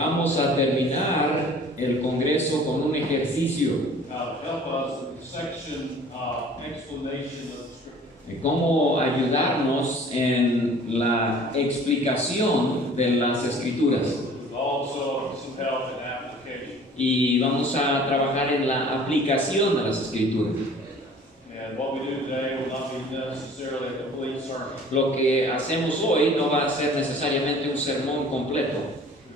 Vamos a terminar el congreso con un ejercicio to help us in the section explanation of the scripture. de cómo ayudarnos en la explicación de las escrituras. Also, some help in application. Y vamos a trabajar en la aplicación de las escrituras. And what we do today will not be necessarily a complete sermon. Lo que hacemos hoy no va a ser necesariamente un sermón completo,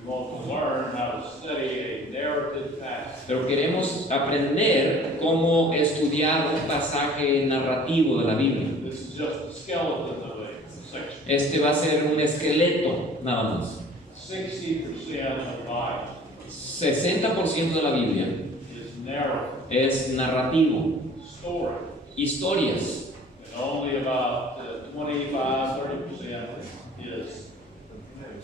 We want to learn how to study a narrative passage. pero queremos aprender cómo estudiar un pasaje narrativo de la Biblia. This is just the skeleton of a section. Este va a ser un esqueleto nada más. 60% of the Bible 60% de la Biblia is narrative, es narrativo, story, historias, and only about 25-30% is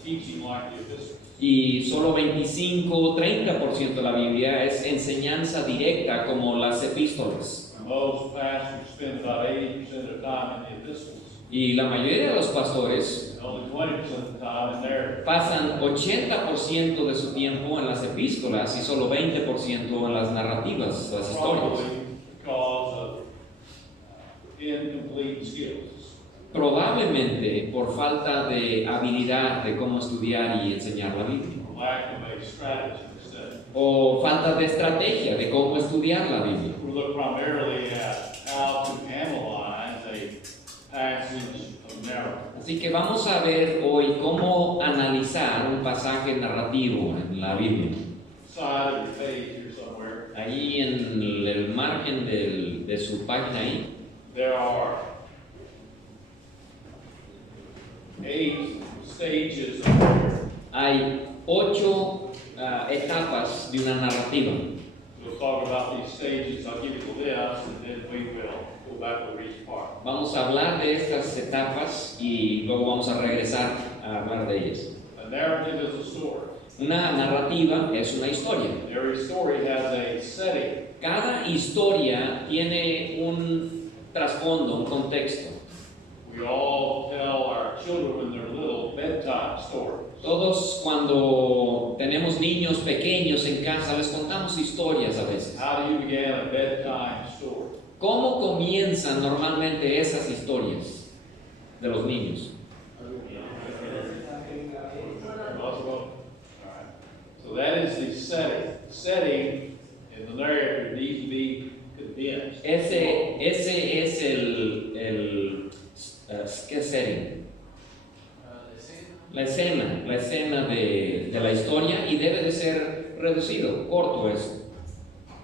teaching like the epistles. y solo 25-30% de la Biblia es enseñanza directa como las epístolas. Most pastors spend about 80% of time in the epistles, Y la mayoría de los pastores and only 20% of the time in narrative. pasan 80% de su tiempo en las epístolas y solo 20% en las narrativas, las historias. Probably because of incomplete skills. Probablemente por falta de habilidad de cómo estudiar y enseñar la Biblia. Lack of a strategy to study. O falta de estrategia de cómo estudiar la Biblia. We look primarily at how to analyze a passage of narrative. Así que vamos a ver hoy cómo analizar un pasaje narrativo en la Biblia. Side of your page here somewhere, Ahí en el margen de su página ahí, there are 8 stages of narrative. hay 8 etapas de una narrativa. We'll talk about these stages. I'll give you the list, and then we will go back over each part. Vamos a hablar de estas etapas y luego vamos a regresar a hablar de ellas. A narrative is a story. Una narrativa es una historia. Every story has a setting. Cada historia tiene un trasfondo, un contexto. We all tell our children when they're little bedtime stories. Todos cuando tenemos niños pequeños en casa les contamos historias a veces. How do you begin a bedtime story? ¿Cómo comienzan normalmente esas historias de los niños? So that is the setting. The setting in the narrative needs to be condensed. Ese es ¿qué setting? La escena de la historia y debe de ser reducido, corto eso.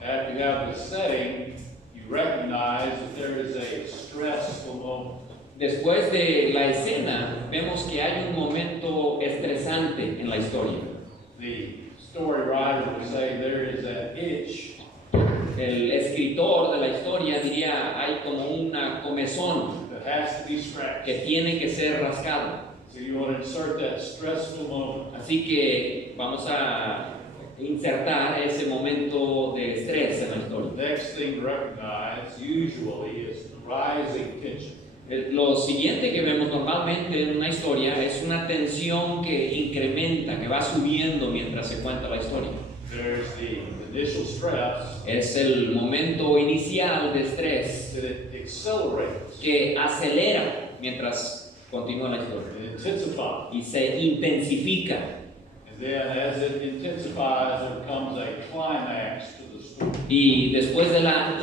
After you have the setting, you recognize that there is a stressful moment. Después de la escena, vemos que hay un momento estresante en la historia. The story writer would say there is an itch. El escritor de la historia diría, hay como una comezón That has to be scratched. que tiene que ser rascado. So you want to insert that stressful moment. Así que vamos a insertar ese momento de estrés en la The historia. next thing to recognize usually is rising tension. Lo siguiente que vemos normalmente en una historia es una tensión que incrementa, que va subiendo mientras se cuenta la historia. There's the initial stress Es el momento inicial de estrés that it accelerates que acelera mientras continúa la historia and intensifies. y se intensifica. And then as it intensifies, there comes a climax to the story. Y después de la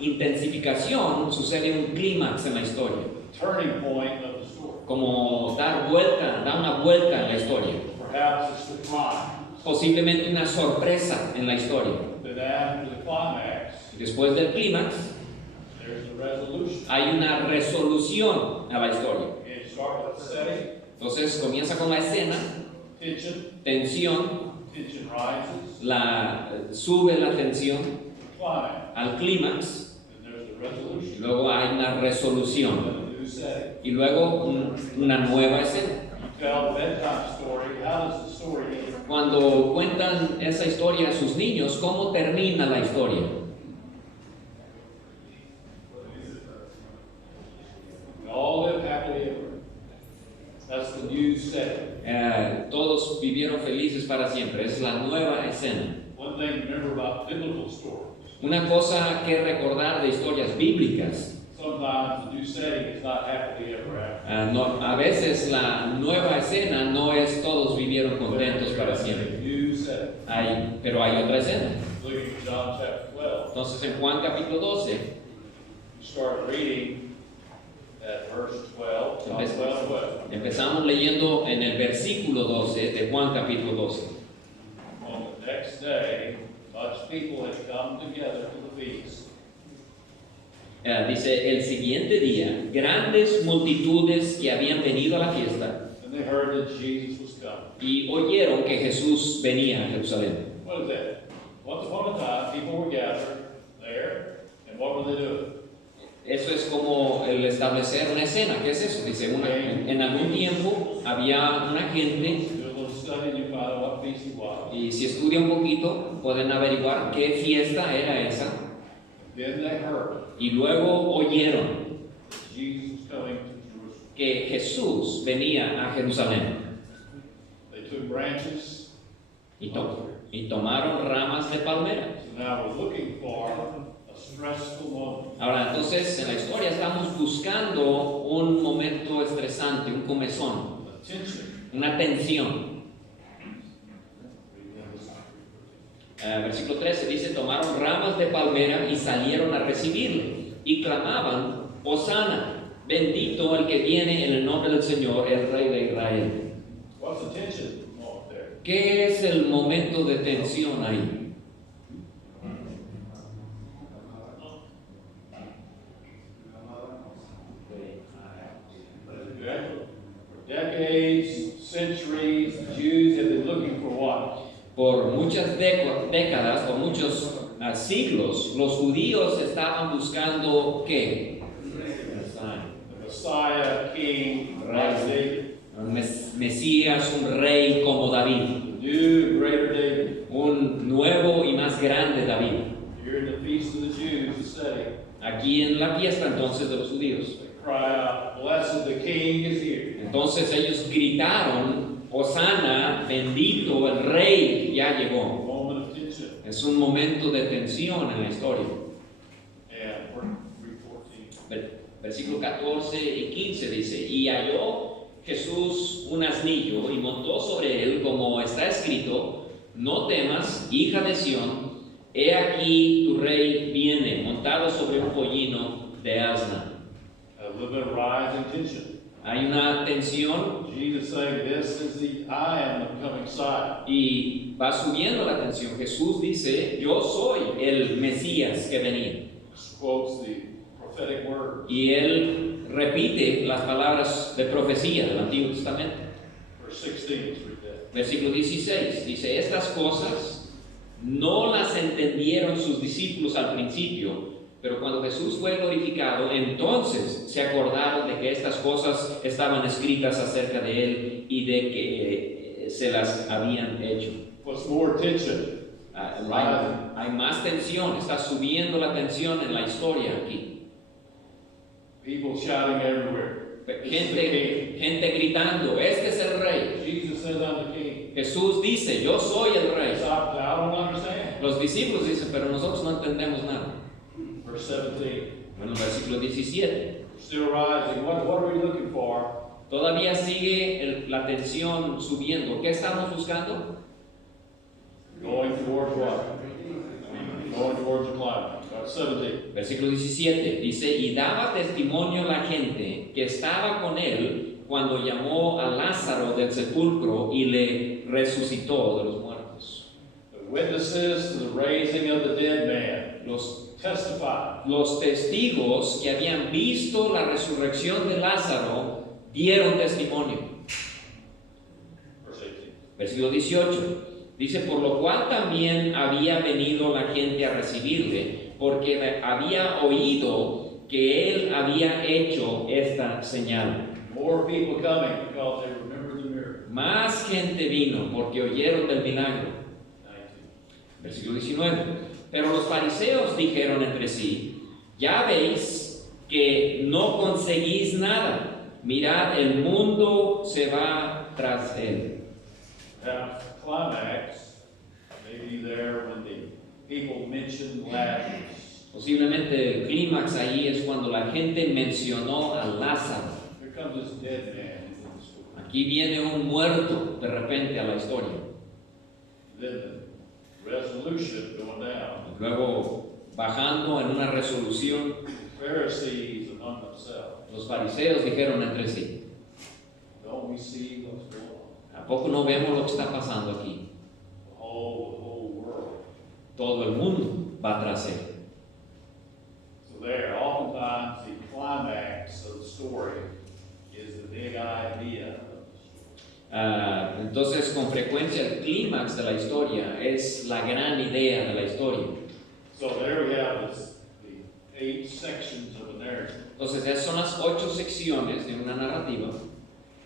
intensificación sucede un clímax en la historia, Turning point of the story. como dar una vuelta en la historia, Perhaps it's the climax. posiblemente una sorpresa en la historia. Then after the climax, Después del clímax there's the resolution. hay una resolución a la historia. And you start with the setting, Entonces comienza con la escena, tension, tensión, tension rises, sube la tensión climax, al clímax, and there's the resolution. y luego hay una resolución Then a new setting. y luego una nueva escena. You tell the bedtime story. How does the story end? Cuando cuentan esa historia a sus niños, ¿cómo termina la historia? We all live happily ever. That's the new setting. Todos todos vivieron felices para siempre. Es la nueva escena. One thing to remember about biblical stories, Una cosa que recordar de historias bíblicas. sometimes the new setting is not happily ever after. A veces la nueva escena no es todos vivieron contentos para siempre. New setting. Pero hay otra escena. Looking at John chapter 12, Entonces en Juan capítulo 12, you start reading at verse 12, John 12. empezamos leyendo en el versículo 12 de Juan capítulo 12. On the next day, much people had come together to the feast. Dice, el siguiente día, grandes multitudes que habían venido a la fiesta And they heard that Jesus was coming. y oyeron que Jesús venía a Jerusalén. What is that? Once upon a time, people were gathered there, and what were they doing? Eso es como el establecer una escena. ¿Qué es eso? Dice, en algún tiempo había una gente, Do a little study and you find out what feast it was. y si estudian un poquito pueden averiguar qué fiesta era esa, Then they heard y luego oyeron that Jesus was coming to Jerusalem. que Jesús venía a Jerusalén They took branches. y tomaron ramas de palmera. So now we're looking for a stressful moment. Ahora, entonces, en la historia estamos buscando un momento estresante, un comezón, A tension. una tensión. Versículo 13 dice, tomaron ramas de palmera y salieron a recibirle y clamaban, Hosana, bendito el que viene en el nombre del Señor, el Rey de Israel. What's the tension moment there? ¿Qué es el momento de tensión ahí? Okay? For decades, centuries, the Jews have been looking for what? Por muchas décadas, por muchos siglos, los judíos estaban buscando ¿qué? The Messiah, King, like David. Un Mesías, un rey como David, The new and greater David. un nuevo y más grande David. Here in the feast of the Jews, the setting, Aquí en la fiesta entonces de los judíos. they cry out, blessed the King is here. Entonces ellos gritaron, Hosana, bendito, el rey ya A llegó. moment of tension. Es un momento de tensión en la historia. And we're 3:14. Versículo 14 y 15 dice, y halló Jesús un asnillo y montó sobre él, como está escrito, no temas, hija de Sión, he aquí tu rey viene, montado sobre un pollino de asna. A little bit of rise in tension. Hay una tensión Jesus saying, this is I am the coming Messiah. y va subiendo la tensión. Jesús dice, yo soy el Mesías que venía. This quotes the prophetic word. Y él repite las palabras de profecía del Antiguo Testamento. Verse 16, let's read that. Versículo 16 dice, estas cosas no las entendieron sus discípulos al principio, pero cuando Jesús fue glorificado, entonces se acordaron de que estas cosas estaban escritas acerca de él y de que se las habían hecho. What's more tension? Hay más tensión, está subiendo la tensión en la historia aquí. People shouting everywhere. Gente gritando, este es el rey. Jesus says, I'm the King. Jesús dice, yo soy el rey. Stop, I don't understand. Los discípulos dicen, pero nosotros no entendemos nada. Verse 17. Bueno, versículo 17. We're still rising. What are we looking for? Todavía sigue la tensión subiendo. ¿Qué estamos buscando? Going towards what? Going towards the climax. Verse 17. Versículo 17. Dice, y daba testimonio la gente que estaba con él cuando llamó a Lázaro del sepulcro y le resucitó de los muertos. The witnesses to the raising of the dead man testify. Los testigos que habían visto la resurrección de Lázaro dieron testimonio. Verse 18. Versículo 18. Dice, por lo cual también había venido la gente a recibirle, porque había oído que él había hecho esta señal. More people coming because they remember the miracle. Más gente vino porque oyeron del milagro. 19. Versículo 19. Pero los fariseos dijeron entre sí, ya veis que no conseguís nada. Mirad, el mundo se va tras él. Perhaps climax, maybe there when the people mentioned Lazarus. Posiblemente el clímax ahí es cuando la gente mencionó a Lázaro. Here comes this dead man into the story. Aquí viene un muerto de repente a la historia. Then the resolution going down. Luego, bajando en una resolución, The Pharisees among themselves. los fariseos dijeron entre sí, Don't we see what's going on? ¿a poco no vemos lo que está pasando aquí? The whole world. Todo el mundo va tras él. So there, oftentimes the climax of the story is the big idea. Entonces, con frecuencia, el clímax de la historia es la gran idea de la historia. So there we have the 8 sections of a narrative. Entonces, esas son las 8 secciones de una narrativa.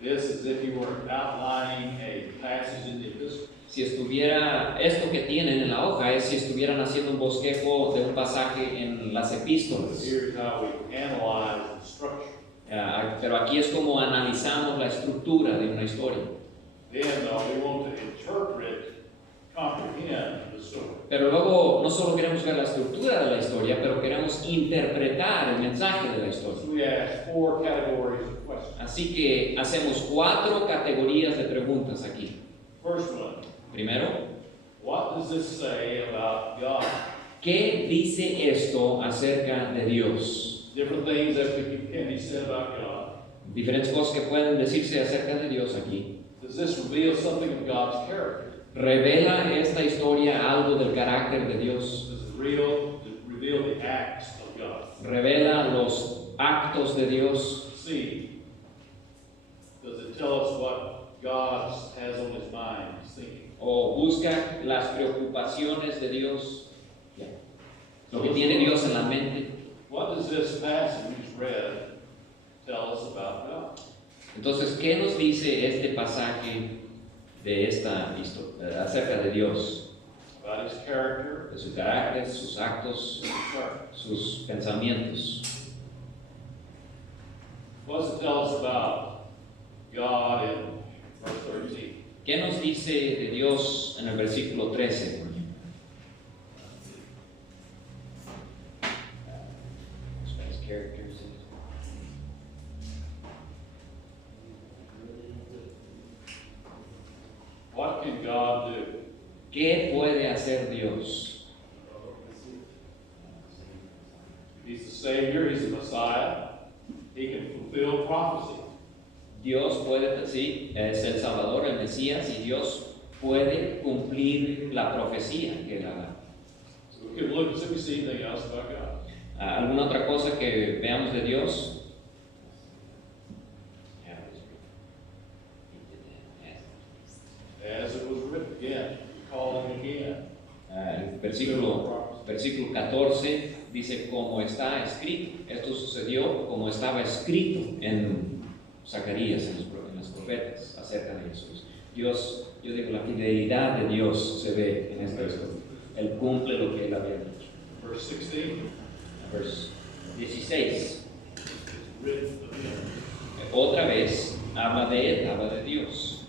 This is if you were outlining a passage in the epistle. Si estuviera, esto que tienen en la hoja es si estuvieran haciendo un bosquejo de un pasaje en las epístolas. Here's how we analyze the structure. Pero aquí es como analizamos la estructura de una historia. Then we want to interpret, comprehend the story. Pero luego no solo queremos ver la estructura de la historia, pero queremos interpretar el mensaje de la historia. So we ask 4 categories of questions. Así que hacemos 4 categorías de preguntas aquí. First one, Primero, what does this say about God? ¿qué dice esto acerca de Dios? Different things that can be said about God. Diferentes cosas que pueden decirse acerca de Dios aquí. Does this reveal something of God's character? ¿Revela esta historia algo del carácter de Dios? Does it reveal the acts of God? ¿Revela los actos de Dios? C, does it tell us what God has on his mind, his thinking? ¿O busca las preocupaciones de Dios? Lo que tiene Dios en la mente. What does this passage we just read tell us about God? Entonces, ¿qué nos dice este pasaje de esta historia acerca de Dios? About his character, De su carácter, sus actos, his heart. sus pensamientos. What does it tell us about God in verse 13? ¿Qué nos dice de Dios en el versículo 13? What can God do? ¿Qué puede hacer Dios? He's the Savior, he's the Messiah. He can fulfill prophecy. Dios puede, sí, es el Salvador, el Mesías, y Dios puede cumplir la profecía que él haga. So we can look and see if we see anything else about God. ¿Alguna otra cosa que veamos de Dios? As it was written again, call him again. El versículo 14 dice como está escrito. Esto sucedió como estaba escrito en Zacarías, en los profetas, acerca de Jesús. Dios, yo digo, la fidelidad de Dios se ve en esta historia. Él cumple lo que él había dicho. Verse 16, Verso 16. written of him. Otra vez habla de él, habla de Dios.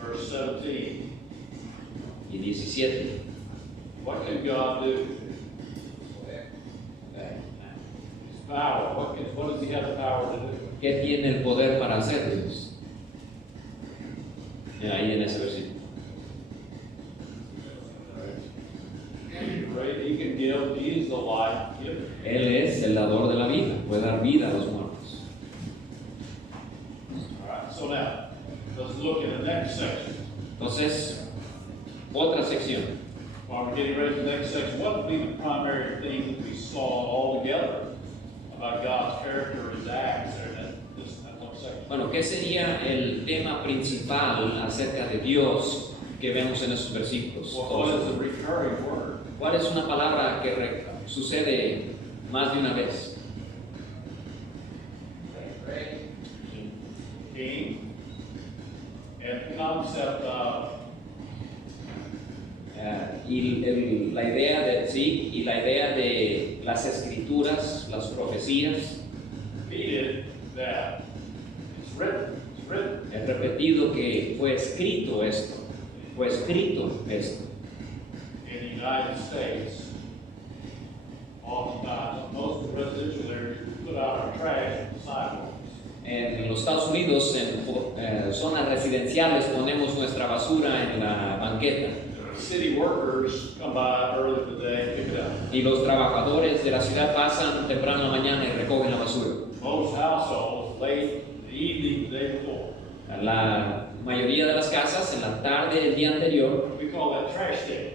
Verse 17, Y 17. what can God do? His power. What does he have the power to do? ¿Qué tiene el poder para hacer Dios? Ahí en ese versículo. Right? He can give, he is the life giver. Él es el dador de la vida, puede dar vida a los muertos. All right, so now, let's look at the next section. Entonces, otra sección. While we're getting ready for the next section, what would be the primary thing that we saw all together about God's character, his acts, there in that one section? Bueno, ¿qué sería el tema principal acerca de Dios que vemos en esos versículos? What is the recurring word? ¿Cuál es una palabra que sucede más de una vez? King. And the concept of La idea de sí, y la idea de las escrituras, las profecías. repeated that it's written. It's written. He repetido que fue escrito esto. Fue escrito esto. In the United States, oftentimes, most residential areas, we put out our trash on the sidewalks. En los Estados Unidos, en zonas residenciales, ponemos nuestra basura en la banqueta. City workers come by early in the day and pick it up. Y los trabajadores de la ciudad pasan temprano en la mañana y recogen la basura. Most households, late in the evening, the day before. La mayoría de las casas, en la tarde del día anterior, We call that trash day.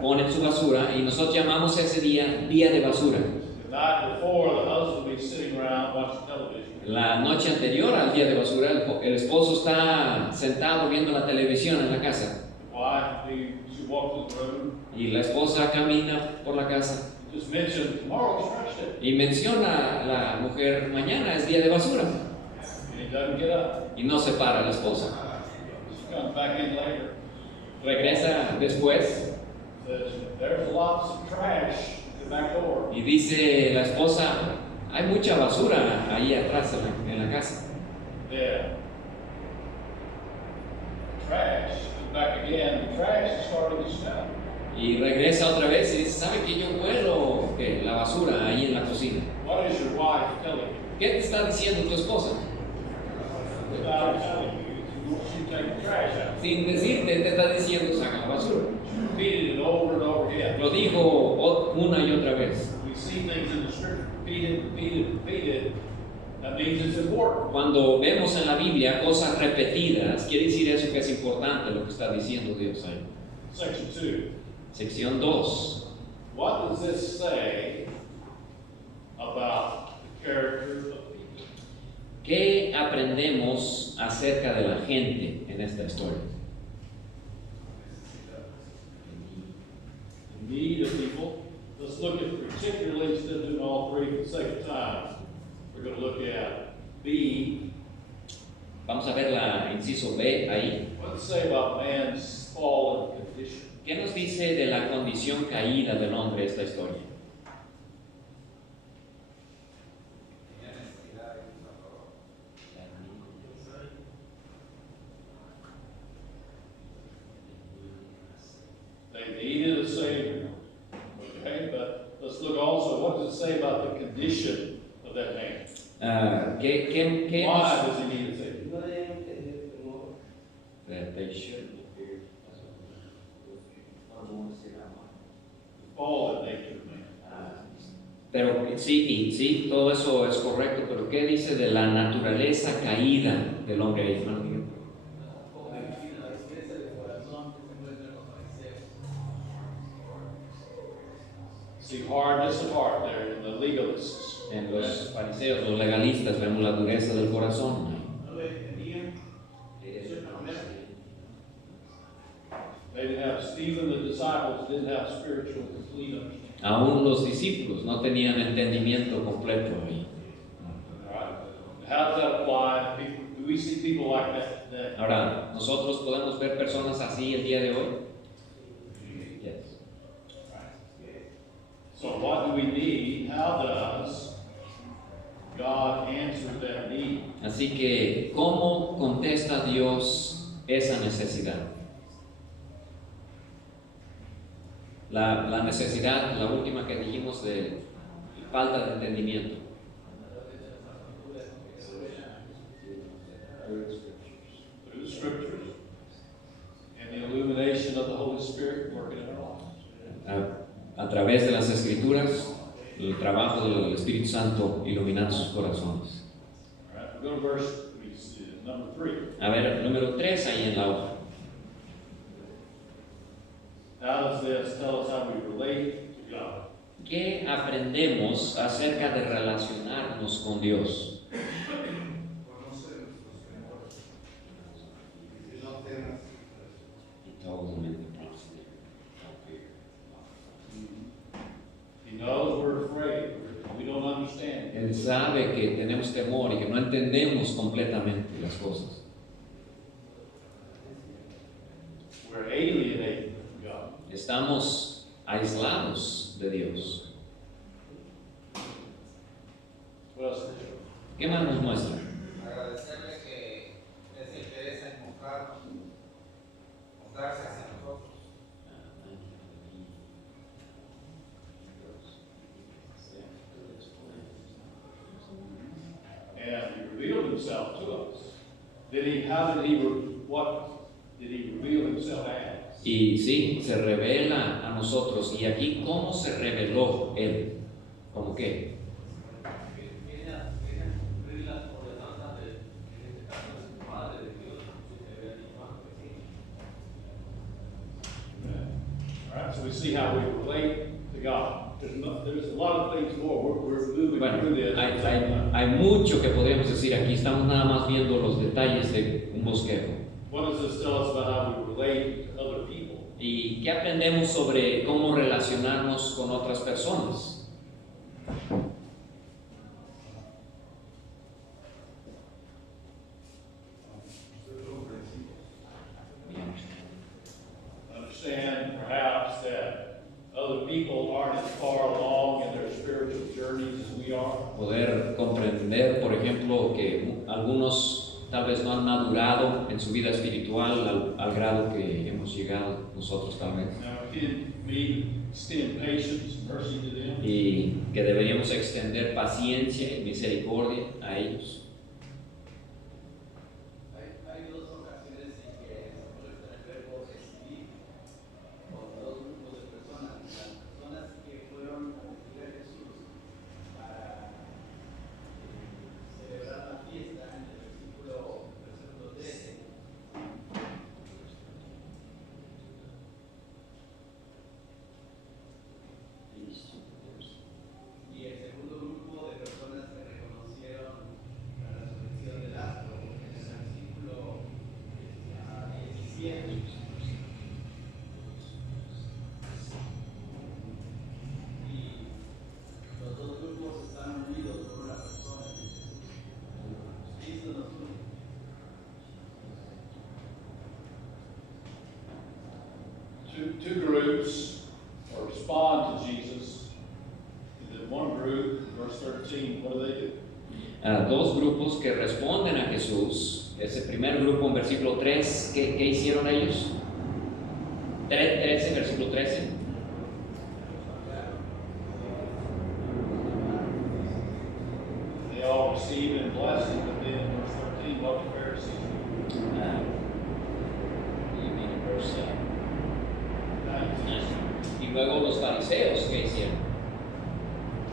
ponen su basura y nosotros llamamos ese día día de basura. The night before, the husband will be sitting around watching television. La noche anterior al día de basura, el esposo está sentado viendo la televisión en la casa The wife, she walks in the room, y la esposa camina por la casa just mentioned, tomorrow's trash day. y menciona a la mujer, mañana es día de basura, And he doesn't get up. y no se para la esposa. She comes back in later, Regresa después says, there's lots of trash in the back door. y dice la esposa, hay mucha basura ahí atrás en la casa. Yeah. Trash, comes back again, the trash is starting to smell. Y regresa otra vez y dice, ¿sabe que yo huelo la basura ahí en la cocina? What is your wife telling you? ¿Qué te está diciendo tu esposa? Without telling you, she take the trash out. Sin decirte, te está diciendo, saca la basura. She repeated it over and over again. Lo dijo una y otra vez. We see things in the scripture repeated, repeated, repeated. That means it's important. Cuando vemos en la Biblia cosas repetidas, quiere decir eso que es importante lo que está diciendo Dios ahí. Section 2. Sección 2. What does this say about the character of people? ¿Qué aprendemos acerca de la gente en esta historia? The need of people. Let's look at particularly, instead of doing all three for the sake of time, we're going to look at B. Vamos a ver la inciso B ahí. What does it say about man's fallen condition? ¿Qué nos dice de la condición caída del hombre esta historia? They needed a Savior. Okay, but let's look also, what does it say about the condition of that man? ¿Qué Why does he need a Savior? That they should. Fallen nature of man. Pero sí, todo eso es correcto, pero ¿qué dice de la naturaleza caída del hombre ahí, hermano Miguel? See hardness of heart there in the legalists. En los fariseos, los legalistas, vemos la dureza del corazón. They didn't have, Stephen, the disciples didn't have spiritual complete understanding. Aún los discípulos no tenían entendimiento completo ahí. Right? How does that apply to people? Do we see people like that today? Ahora, ¿nosotros podemos ver personas así el día de hoy? Yes. So what do we need? How does God answer that need? Así que, ¿cómo contesta Dios esa necesidad? La necesidad, la última que dijimos de falta de entendimiento. Through the scriptures and the illumination of the Holy Spirit working in our lives. A través de las escrituras, el trabajo del Espíritu Santo iluminando sus corazones. All right, we'll go to verse number 3. A ver, número 3 ahí en la hoja. How does this tell us how we relate to God? ¿Qué aprendemos acerca de relacionarnos con Dios? He knows we're afraid. We don't understand. Él sabe que tenemos temor y que no entendemos completamente las cosas. We're alienated from God. Estamos aislados de Dios. What else? ¿Qué más nos muestra? Agradecerle que mostrarse hacia nosotros. And he revealed himself to us. What did he reveal himself as? Y sí, se revela a nosotros. Y aquí, ¿cómo se reveló Él? ¿Cómo qué? Viene a cumplir las ordenanzas en este caso de su Padre, de Dios, que se había dicho antes. All right, so we see how we relate to God. There's a lot of things more. We're moving Bueno, through this. hay mucho que podríamos decir aquí. Estamos nada más viendo los detalles de un bosquejo. What does this tell us about how we relate to other people? ¿Y qué aprendemos sobre cómo relacionarnos con otras personas? Understand perhaps that other people aren't as far along in their spiritual journeys as we are. Poder comprender, por ejemplo, que algunos tal vez no han madurado en su vida espiritual al grado que hemos llegado nosotros tal vez. Now, we extend patience and mercy to them. Y que deberíamos extender paciencia y misericordia a ellos. Hay dos ocasiones en que se molesta el verbo recibir con dos grupos de personas. Las personas que fueron a recibir a Jesús para celebrar la fiesta en el versículo 13. Y el segundo grupo de personas que reconocieron la resurrección de Lázaro en el versículo 17. Y los dos grupos están unidos por una persona, que es Jesús. Cristo nos une. Two groups respond to Jesus. And then one group, verse 13, what do? Dos grupos que responden a Jesús. Ese primer grupo en versículo 3, ¿qué hicieron ellos? 13, versículo 13. They all receive and bless it, but then verse 13, what the Pharisees do? You mean in verse 19. Y luego los fariseos, ¿qué hicieron?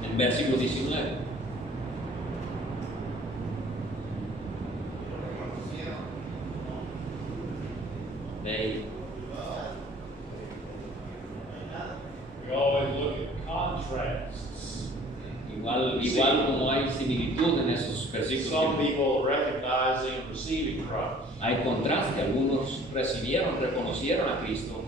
En versículo 19. They, We always look at contrasts. igual como hay similitud en esos Some versículos, people recognizing and receiving Christ. hay contraste. Algunos reconocieron a Cristo,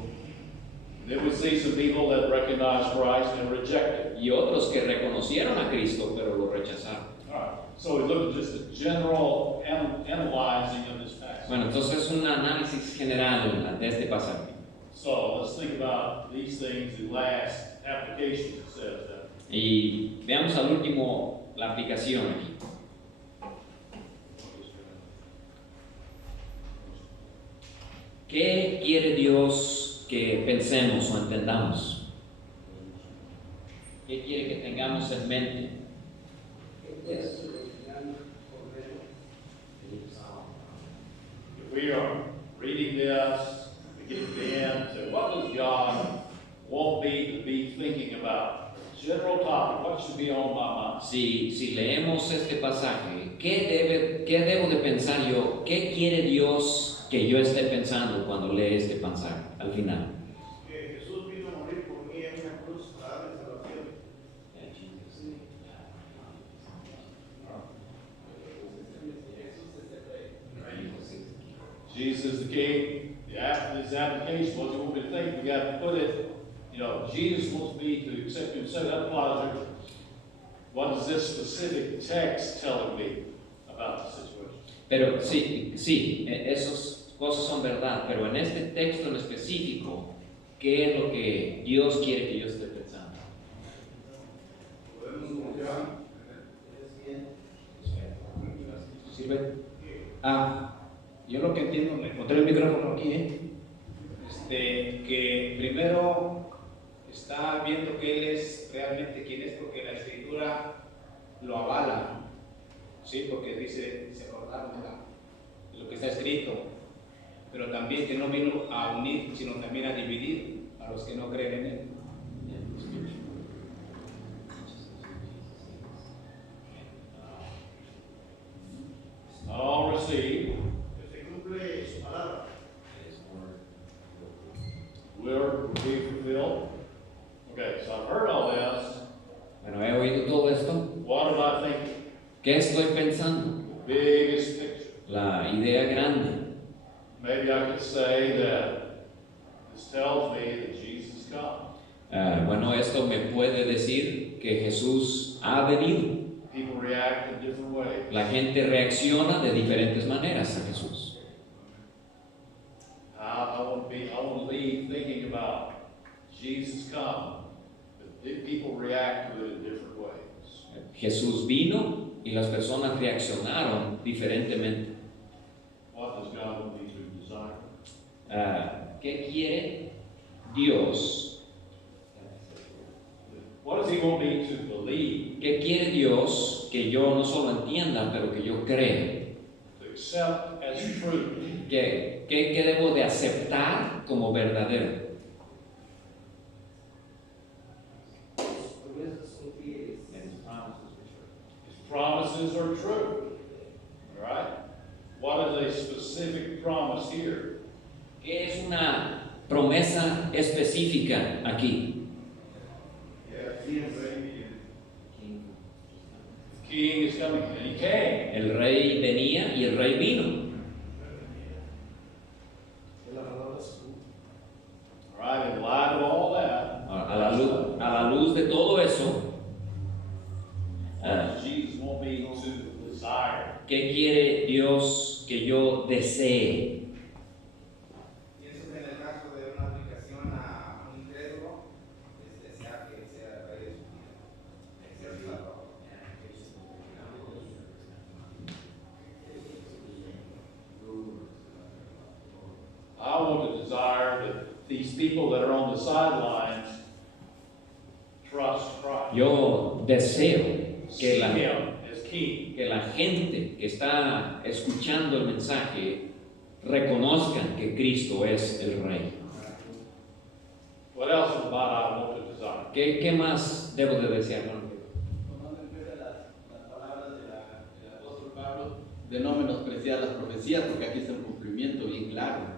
Then we see some people that recognize Christ and reject it. y otros que reconocieron a Cristo pero lo rechazaron. All right. So we look at just the general analyzing of this passage. Bueno, entonces es un análisis general de este pasaje. So let's think about these things. The last application that says that. Y veamos al último la aplicación aquí. ¿Qué quiere Dios que pensemos o entendamos? ¿Qué quiere que tengamos en mente? If we are reading this, we get to the end, so what does God want me to be thinking about? General topic, what should be on my mind? Si leemos este pasaje, ¿qué debo de pensar yo? ¿Qué quiere Dios que yo esté pensando cuando lee este pasaje al final? Que Jesús vino a morir por mí en una cruz para darme salvación. Jesus is the King. After this application, what do you want me to think? We got to put it, Jesus wants me to accept Him. So that applies everything. What is this specific text telling me about the situation? Pero sí, esas cosas son verdad, pero en este texto en específico, ¿qué es lo que Dios quiere que yo esté pensando? Podemos confiar. ¿Sirve? Yo lo que entiendo, me encontré el micrófono aquí, que primero está viendo que Él es realmente quien es, porque la Escritura lo avala, ¿sí? Porque dice, se acordaron de lo que está escrito, pero también que no vino a unir, sino también a dividir a los que no creen en Él. All receive, Que se cumple su palabra. will be fulfilled. Okay, so I've heard all this. Bueno, he oído todo esto. What am I thinking? ¿Qué estoy pensando? Biggest picture. La idea grande. Maybe I could say that this tells me that Jesus is come. Bueno, esto me puede decir que Jesús ha venido. People react in different ways. La gente reacciona de diferentes maneras a Jesús. I want to leave thinking about Jesus come, but people react to it in different ways. Jesús vino y las personas reaccionaron diferentemente. What does God want me to desire? ¿Qué quiere Dios? What does He want me to believe, ¿Qué quiere Dios que yo no solo entienda, pero que yo crea? to accept as true? ¿Qué debo de aceptar como verdadero? His promises are true. All right? What is a specific promise here? ¿Qué es una promesa específica aquí? The King is coming, and He came. El rey venía y el rey vino. All right, in light of all that, A la luz de todo eso, what does Jesus want me to desire? ¿qué quiere Dios que yo desee? Pienso que en el caso de una aplicación a un incrédulo, desea que sea el rey de su vida, que sea el Salvador. I want to desire that these people that are on the sidelines trust Christ. Yo deseo See que Him as King. que la gente que está escuchando el mensaje reconozcan que Cristo es el Rey. What else about I want to desire? ¿Qué más debo de desear, hermano? Tomando en cuenta las palabras del apóstol Pablo, de no menospreciar las profecías, porque aquí está un cumplimiento bien claro.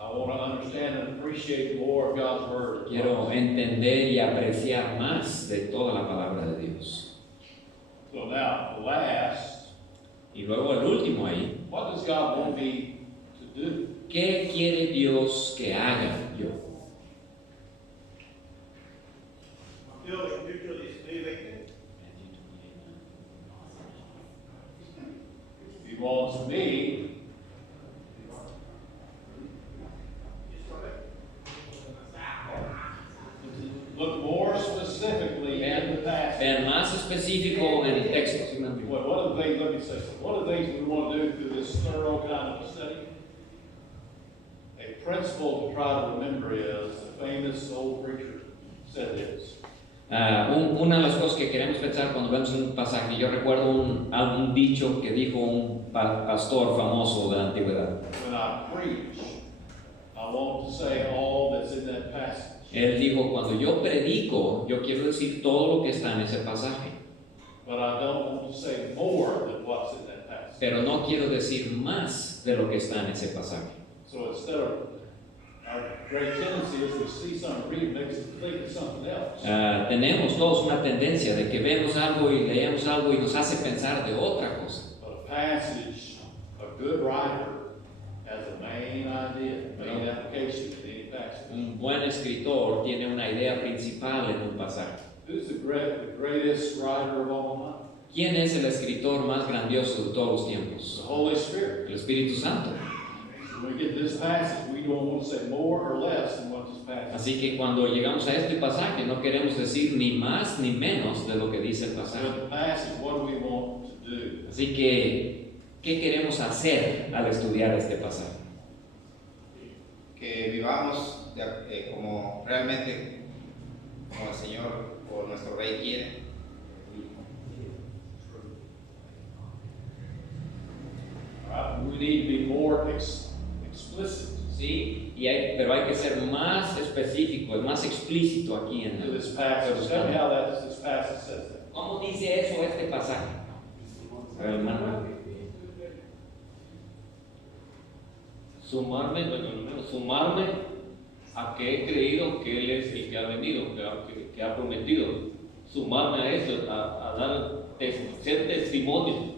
I want to understand and appreciate more of God's Word. Quiero entender y apreciar más de toda la palabra de Dios. So now, the last, Y luego el último ahí, what does God want me to do? ¿qué quiere Dios que haga yo? Mateo 28, 16, 20. He wants me to look more specifically in the passage. Vean más específico en el texto. ¿sí me entienden? What are the things, let me say something. What are the things we want to do through this thorough kind of study? A principle to try to remember is the famous old preacher said this. Una de las cosas que queremos pensar cuando vemos un pasaje, yo recuerdo un dicho que dijo un pastor famoso de la antigüedad. When I preach, I want to say all that's in that passage. Él dijo, cuando yo predico, yo quiero decir todo lo que está en ese pasaje, But I don't want to say more than what's in that passage. pero no quiero decir más de lo que está en ese pasaje. So instead of, our great tendency is to see something, read, makes us think of something else. Tenemos todos una tendencia de que vemos algo y leemos algo y nos hace pensar de otra cosa. But a passage, a good writer has a main idea, main application in any passage. Un buen escritor tiene una idea principal en un pasaje. Who's the greatest writer of all time? ¿Quién es el escritor más grandioso de todos los The tiempos? Holy Spirit. El Espíritu Santo. When we get this passage, we don't want to say more or less than what this passage. Así que cuando llegamos a este pasaje no queremos decir ni más ni menos de lo que dice el So pasaje. in the passage, what do we want to do? Así que ¿Qué queremos hacer al estudiar este pasaje? Que vivamos como realmente, como el Señor o nuestro Rey quiere. We need to be more explicit Sí, pero hay que ser más específico, más explícito aquí en to el this passage. Tell me how this passage says that. ¿Cómo dice eso este pasaje? Hermano. Sumarme a que he creído que Él es el que ha venido, que ha prometido. Sumarme a eso, a dar ser testimonio.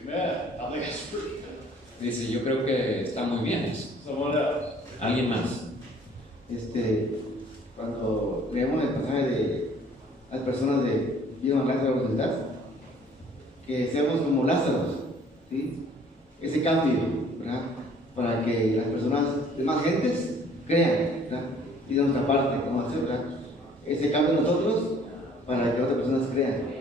Amen. I think it's pretty good. Dice, yo creo que está muy bien eso. Someone else. ¿Alguien más? Cuando leemos el pasaje de las personas de vieron a Lázaro resucitar, que seamos como Lázaro, ¿sí? Ese cambio, ¿verdad? Para que las personas, demás gentes, crean, ¿verdad? Y de nuestra parte, ¿cómo hacer, verdad? Ese cambio en nosotros para que otras personas crean.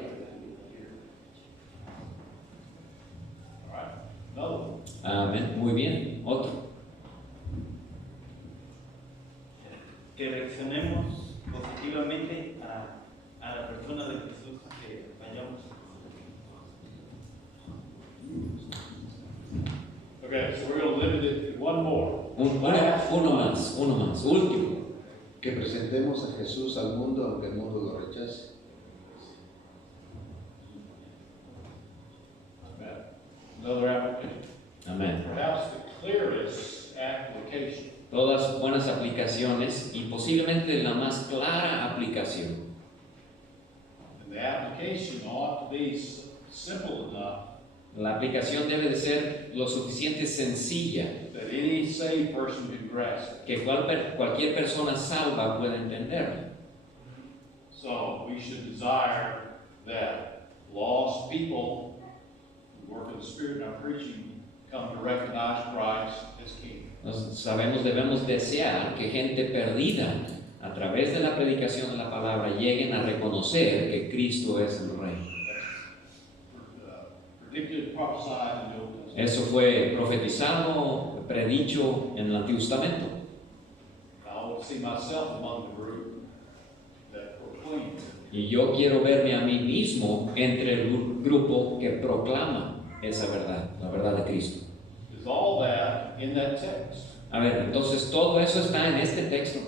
No. Amén. Muy bien. Otro. Que reaccionemos positivamente a la persona de Jesús que vayamos. Okay, so we're going to limit it to one more. Uno más. Último. Que presentemos a Jesús al mundo aunque el mundo lo rechace. Another application. Amén. Perhaps the clearest application Todas buenas aplicaciones y posiblemente la más clara aplicación. and the application ought to be simple enough La aplicación debe de ser lo suficiente sencilla that any saved person can grasp it. que cualquier persona salva pueda entenderla. So we should desire that lost people who work in the Spirit and are preaching come to recognize Christ as King. Debemos desear que gente perdida a través de la predicación de la palabra lleguen a reconocer que Cristo es el Rey. Particularly prophesied in the Old Testament. Eso fue profetizado, predicho en el Antiguo Testamento. I want to see myself among the group that proclaims it. Y yo quiero verme a mí mismo entre el grupo que proclama esa verdad, la verdad de Cristo. Is all that in that text? A ver, entonces todo eso está en este texto.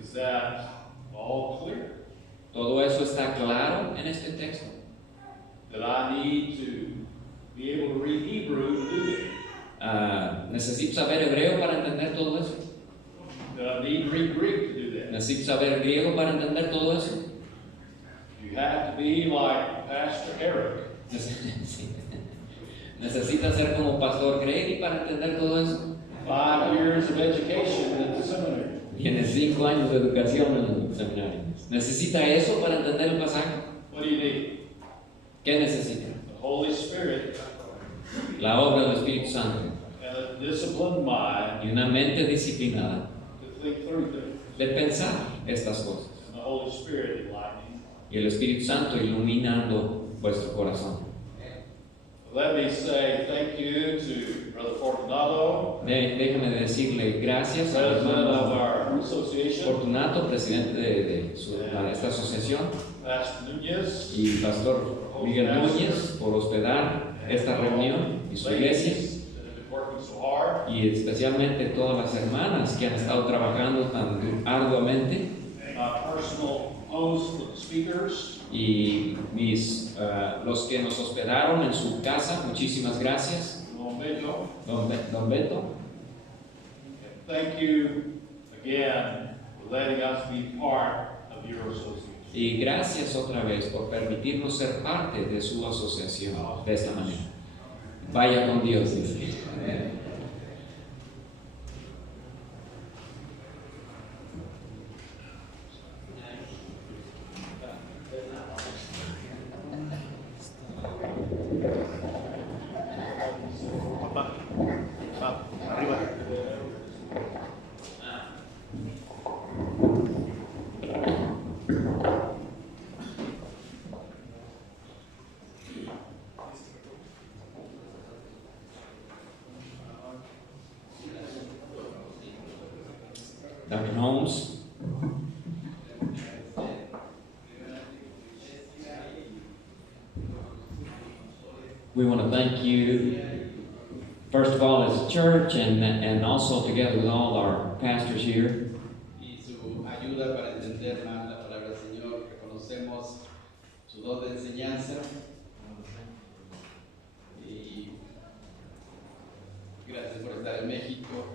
Is that all clear? Todo eso está claro en este texto. That I need to be able to read Hebrew to do that? Necesito saber hebreo para entender todo eso. That I need to read Greek to do that? Necesito saber griego para entender todo eso. You have to be like Pastor Eric. Sí. Necesita ser como Pastor Grady para entender todo eso. 5 years of education at the seminary. Tiene 5 años de educación en el seminario. ¿Necesita eso para entender el pasaje? What do you need? ¿Qué necesita? The Holy Spirit La obra del Espíritu Santo and a disciplined mind y una mente disciplinada to think through things. de pensar estas cosas. And the Holy Spirit enlightening. Y el Espíritu Santo iluminando vuestro corazón. Let me say thank you to Brother Fortunato, Déjame decirle gracias al President of hermano our association, Fortunato, presidente de esta asociación, Pastor Nunez, y Pastor Miguel Núñez por hospedar esta reunión y su iglesia, ladies that have been working so hard, y especialmente todas las hermanas que han estado trabajando tan arduamente, and my personal host for the speakers. y los que nos hospedaron en su casa, muchísimas gracias, Don Beto. don Beto. And thank you again for letting us be part of your association. Y gracias otra vez por permitirnos ser parte de su asociación de esta manera. Vaya con Dios, dice. We want to thank you, first of all, as a church and also together with all our pastors here. Y su ayuda para entender más la palabra del Señor. Reconocemos su don de enseñanza. Y gracias por estar en México.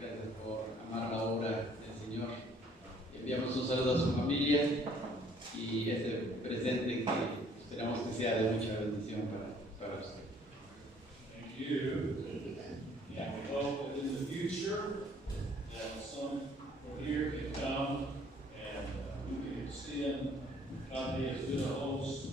Gracias por amar la obra del Señor. Enviamos un saludo a su familia y este presente que esperamos que sea de mucha bendición para usted. Thank you. Yeah, we hope that in the future that some from here can come and we can extend Conte as good a host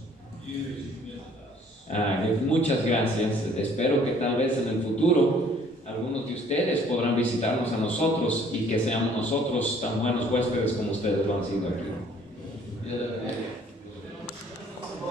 you as you visit us. Muchas gracias. Espero que tal vez en el futuro algunos de ustedes podrán visitarnos a nosotros y que seamos nosotros tan buenos huéspedes como ustedes lo han sido aquí. Dios le bendiga.